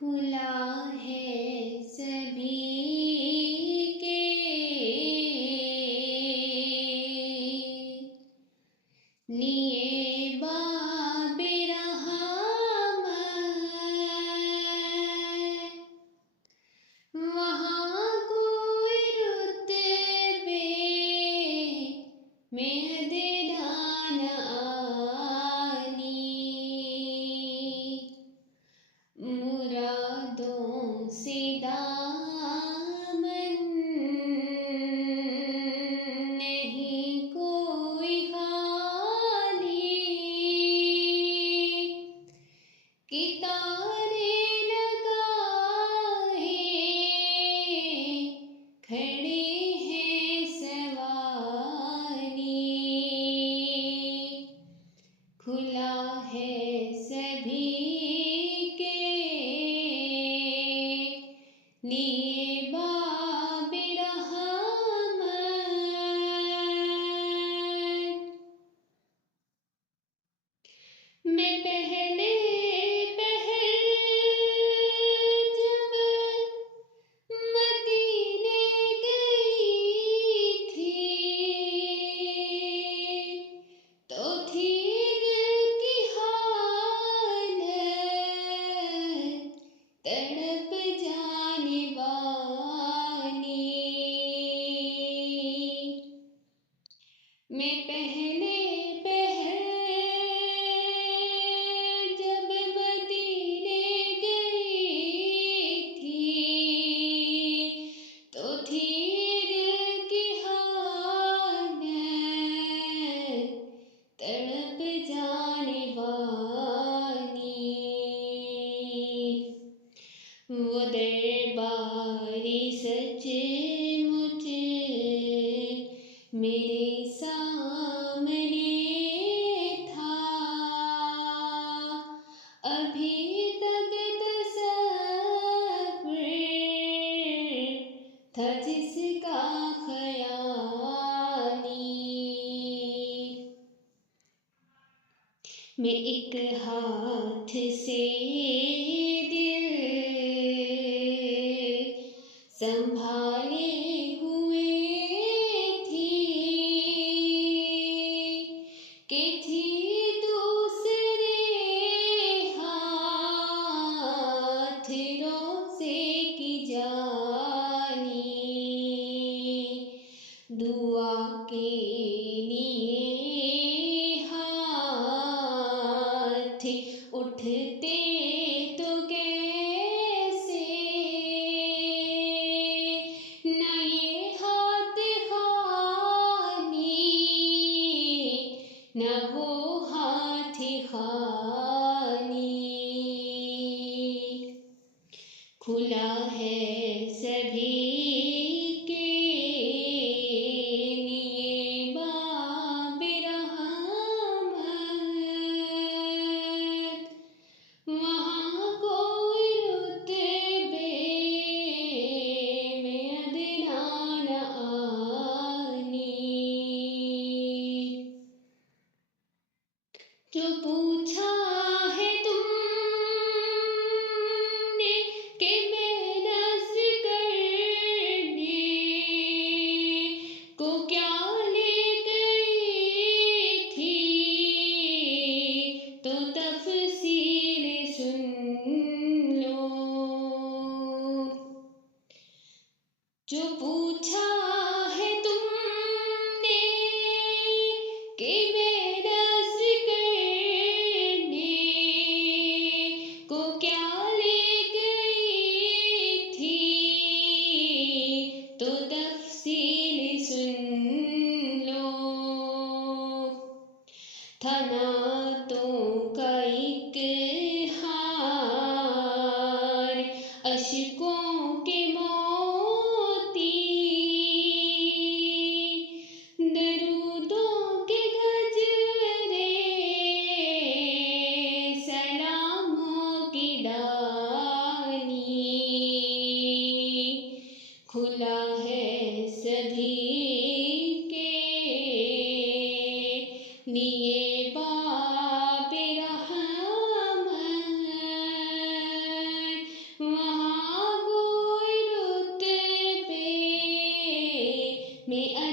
खुला है सभी के लिए बाबे रहमत, वहाँ कोई रुतबे में हद न आनी, मुरादों से दामन नहीं कोई खाली, कि तारे लगाए खड़े हैं सवारी, खुला है सभी के लिए बाबे रहमत। मैं पहले जब मदीने गई थी, तो थी दिल की हालत तड़प जाने वाली। मैं पहले जब मदीने गई थी, तो थी दिल की हालत तड़प जाने वाली। वो दरबारी सचमुच मेरे सामने था, अभी तक तसव्वुर था जिसका ख़याली। मैं एक हाथ से दिल संभाले हुए थी, कि थी दूसरे हाथ रोज़े की जानी, दुआ के लिए हाथ उठते तो कैसे, न ये हाथ खाली न वो हाथ खाली, खुला है सभी के लिए बाबे रहमत, वहाँ कोई रुतबे में अदना न आनी। जो पूछा है तुमने कि मैं में